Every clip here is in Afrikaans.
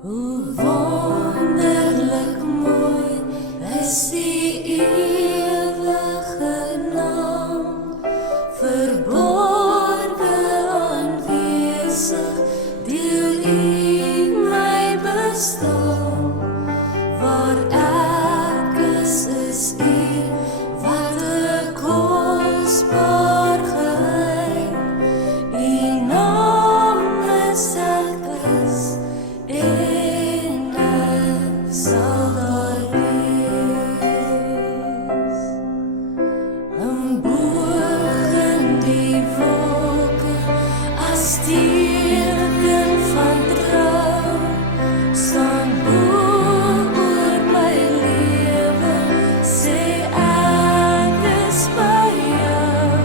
Hoe wonderlik mooi is die ewige naam, verborge aanwesig, deel U my bestaan. Waar ek is U, wat 'n kosbaar geheim. U naam is ek is, en ek sal daar wees. Hoog in die wolke, as teken van trou, staan bo oor my lewe, sê ek is by jou.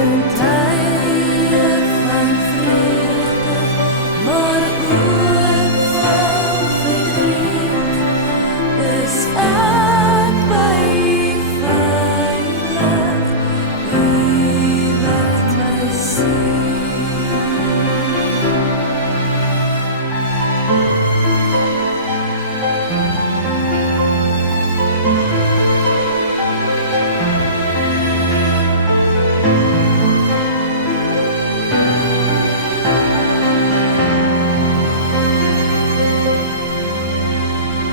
In tye van vrede, maar ook van verdriet, is ek by U veilig, U wat my sien.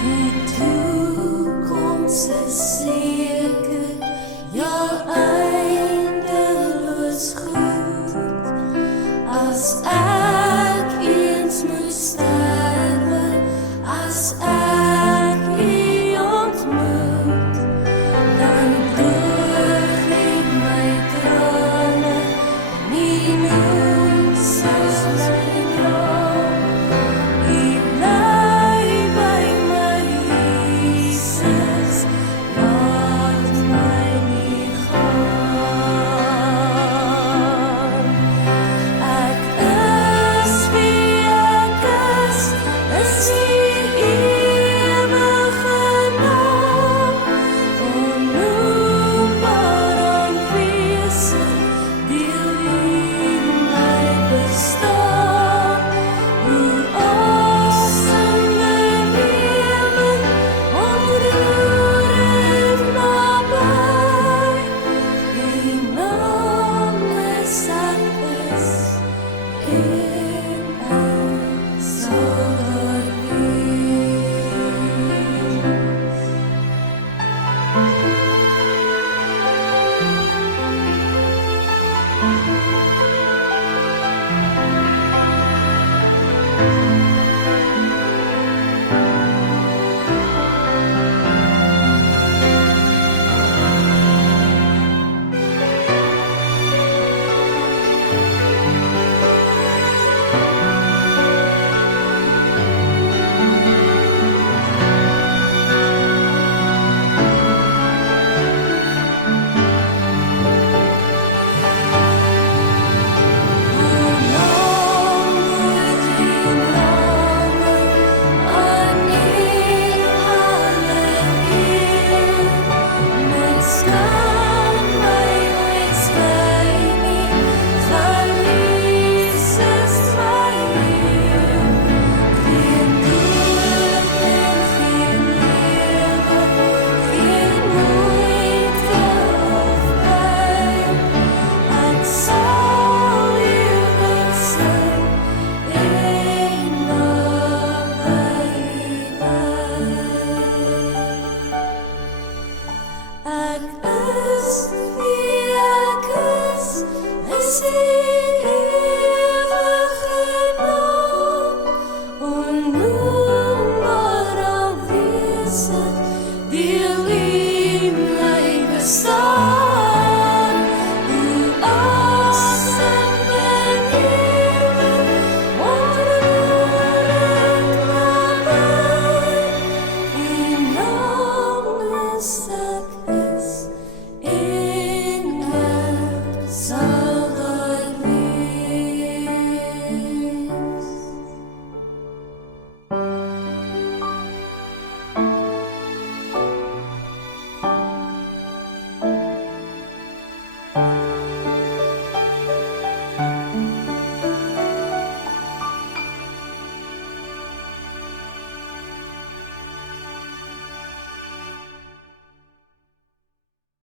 Die toekoms is seker, ja eindeloos goed. As ek eens moet sterwe, as ek U ontmoet, dan droog nie my trane, nie noem soos my naam. U bly by my, Jesus, laat my nie gaan. Ek is wie ek is die ewige naam, onnoembaar aanwesig, deel U my bestaan. Hoe awesome benewend, ontroerend naby, U naam is ek is, en ek sal daar ek is wie ek is die ewige naam, onnoembaar aanwesig, deel U my bestaan. Hoe awesome benewend, ontroerend naby, U naam is ek is, en ek sal daar wees.